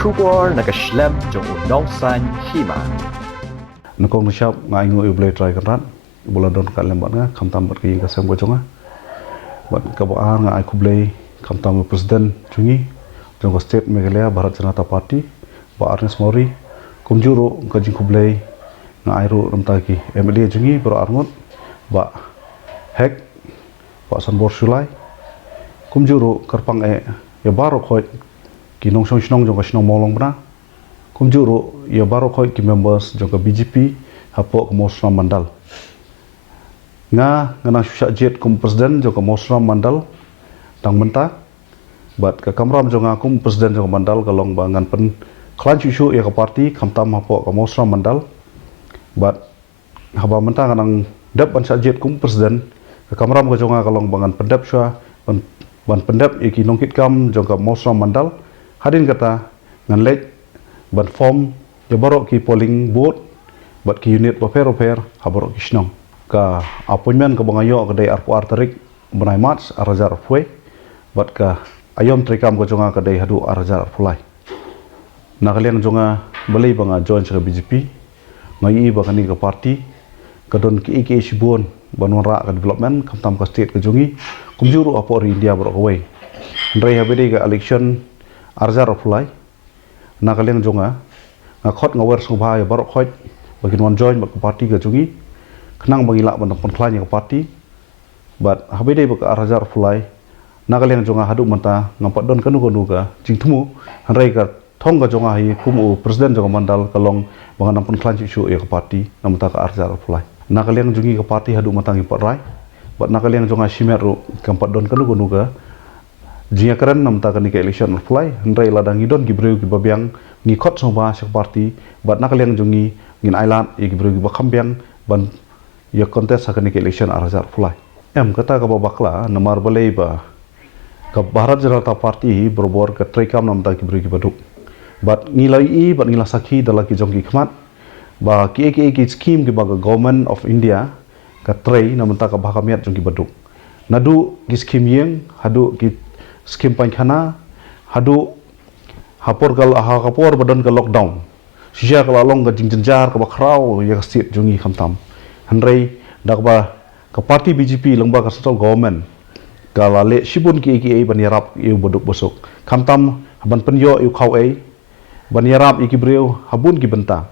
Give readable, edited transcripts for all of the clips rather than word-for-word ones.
kubor nakaslem jong unongsan hima. Nakong nasyap nga ingo iblay try kan rat bulan don ka lembat nga kamtam bat ki kasam ko jonga bat ka ba nga ai kublay kamtam presiden jungi jong state Meghalaya Bharat Janata Party ba Ernest Mori kumjuro ka jing kublay nga ai ro namta ki MLA jungi bro arngot ba hek ba sanbor sulai kumjuro karpang ya baro khoi ki nong song jong ka snong molong bra kumjuro ya baro khoi ki members jong ka BJP hapo ka mosram mandal nga nang susah jet kum presiden jong ka mosram mandal tang menta bat ka kamram jong akum presiden jong mandal kalong bangan pen klan chuchu ya ka parti kamtam hapo ka mosram mandal bat haba menta nang dap ban jet kum presiden ka kamram ka jong kalong bangan pendap sha ban pendap iki nongkit kam jong ka mosram mandal hadin kata ngan lek ban form ya barok ki polling booth bat ki unit paper habarok ki snong ka appointment ka bangayo ka dai arpu artarik banai mats arajar arpue bat ka ayom trikam ka jonga ka dai hadu arajar arpulai nakaliang jonga balai banga join sa BJP ngai ba kani ka party ka don ki iki sibon banwara ka development kamtam ka state ka jongi kumjuru apo India barok away ndrai habede ka election arajar arpulai nakaliang jonga ngakot ngawer sungba ya barok khoi bagin wan join bak party ka jungi kenang bangila ban pon klanya ka party bat habide bak arajar fulai nakaliang jonga hadu manta ngampat don kanu ka jingtumu hanrai ka thong ka jonga hi kumu presiden jonga mandal kalong bangan pon klan chu ya ka party namta ka arajar fulai nakaliang jungi ka party hadu mata ngi patrai bat nakaliang jonga shimeru kampat don kanu ka jia keren namta ka ni ka election fulai hanrai ladang idon gibreu ki babyang ngi khot soba sek party bat nakaliang jungi ngin island ya gibreu ki bakambyang ban ya kontes sakani ke election arajar fulai em kata ka babakla namar balai ba ka Bharat Janata Party berbor ka trikam namta gibreu ki baduk bat ngilai bat ngila sakhi dalaki jongki khmat ba ki scheme ki baga government of India ka trei namta ka bakamiat jongki baduk nadu ki scheme yeng hadu ki scheme pankhana hadu hapor kal aha kapor badan ka lockdown sisia ka lalong ka jingjenjar ka bakrau ya ka state jungi khamtam hanrei dakba ka party BJP lengba ka central government ka lale sibun ki ban yarap yu boduk bosok khamtam ban penyo yu khau ban yarap iki breu habun ki benta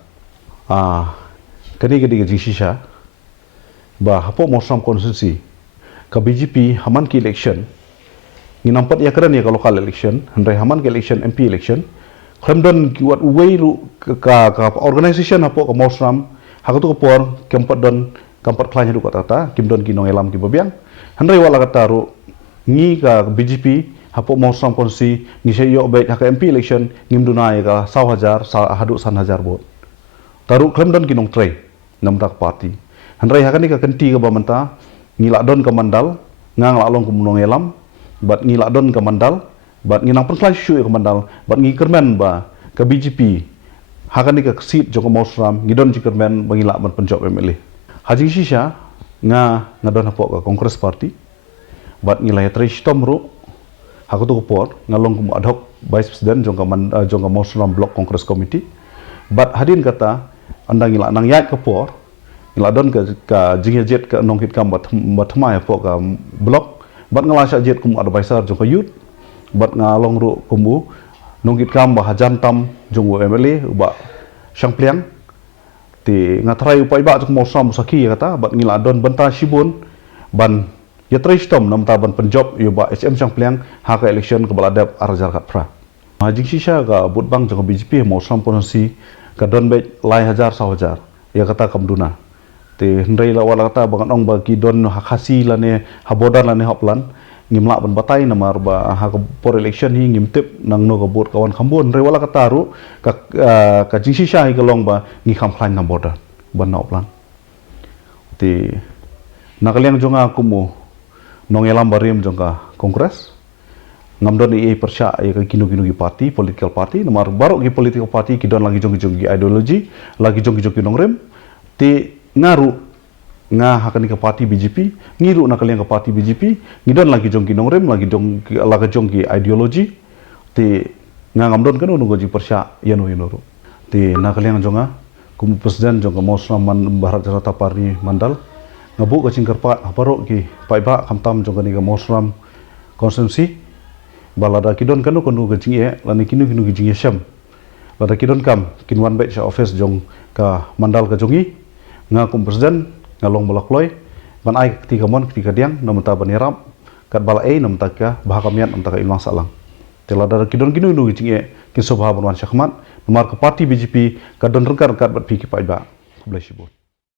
kani ka jingsisa ba hapo mosram constituency ka BJP haman ki election ni nampat ya keren ya ka local election handai haman ke election MP election khamdon ki wat way ru ka organization hapo ka mosram hakatu ka por kempat don kampat klanya du kata ta kimdon ki nongelam ki babyang handai wala kata ru ngi ka BJP hapo mosram konsi ngi seyo be ka MP election ngimdunai ka 1000 hadu 1000 bot taru khamdon ki nong tray namdak party handai hakani ka kenti ka bamanta ngila don ka mandal ngang lalong ku nongelam bat ngila don ke mandal bat nginang penklan syu ke mandal bat ngi kermen ba ke BJP hakani ka seat joko mosram ngidon ji kermen bangila ban penjob MLA haji sisa ngadon hapo ka Congress Party bat ngilai tristom ru hakutu por ngalong kum ad hoc vice president jongka mosram block Congress committee bat hadin kata andang ngila nang yat ke por ngila don ka jingya jet ka nongkit kam bat thmai hapo ka block bat ngalasa jet kum advisor jong youth bat ngalong ru kumbu nongkit kam ba hajan tam jong MLA ba sangpliang ti ngatrai upai ba jong mosram musaki kata bat ngila don benta sibun ban ya tristom namta ban penjob yu ba HM sangpliang haka election ke baladap arajar kat pra majing sisa ka butbang jong BJP mosram ponsi ka don be lai hajar sahajar ya kata kamduna te hendrai la wala kata bangan ong bagi don hakasi lane habodan lane hoplan ngimla ban batai namar ba ha por election hi ngimtip nang no gabot kawan khambon hendrai wala kata ru ka jingsi sha hi kalong ba ngi khamkhlan na border ban na hoplan te nakaliang jonga kumu nongelam barim jongka kongres ngamdon persya ya ka kinu ki party political party namar baru ki political party ki don lagi jong ki ideology lagi jong ki nongrem te ngaru nga hakani ka party BJP ngiru nakaliang ka party BJP ngidon lagi jongki nongrem lagi jongki ideology ti ngam don kan nunggu ji persya yanu yunuru ti nakaliang jonga kum presiden jonga mosram man Bharat Janata Party mandal ngabu ka cingkarpa aparo ki paiba kamtam jonga ni mosram konstitusi balada kidon kanu kanu ka jingie lani kinu kinu jingie syam lada kidon kam kinwan baik sya office jong ka mandal ka jongi ngakum presiden ngalong balakloi ban ai ketika mon ketika diang namta banirap kat bala ai namta ka bahakamian namta ka ilmang salang telada kidon kinu nu jingie kin sobha bonwan syakmat nomor ke parti BJP kadon rengkar kat bat piki paiba blesibut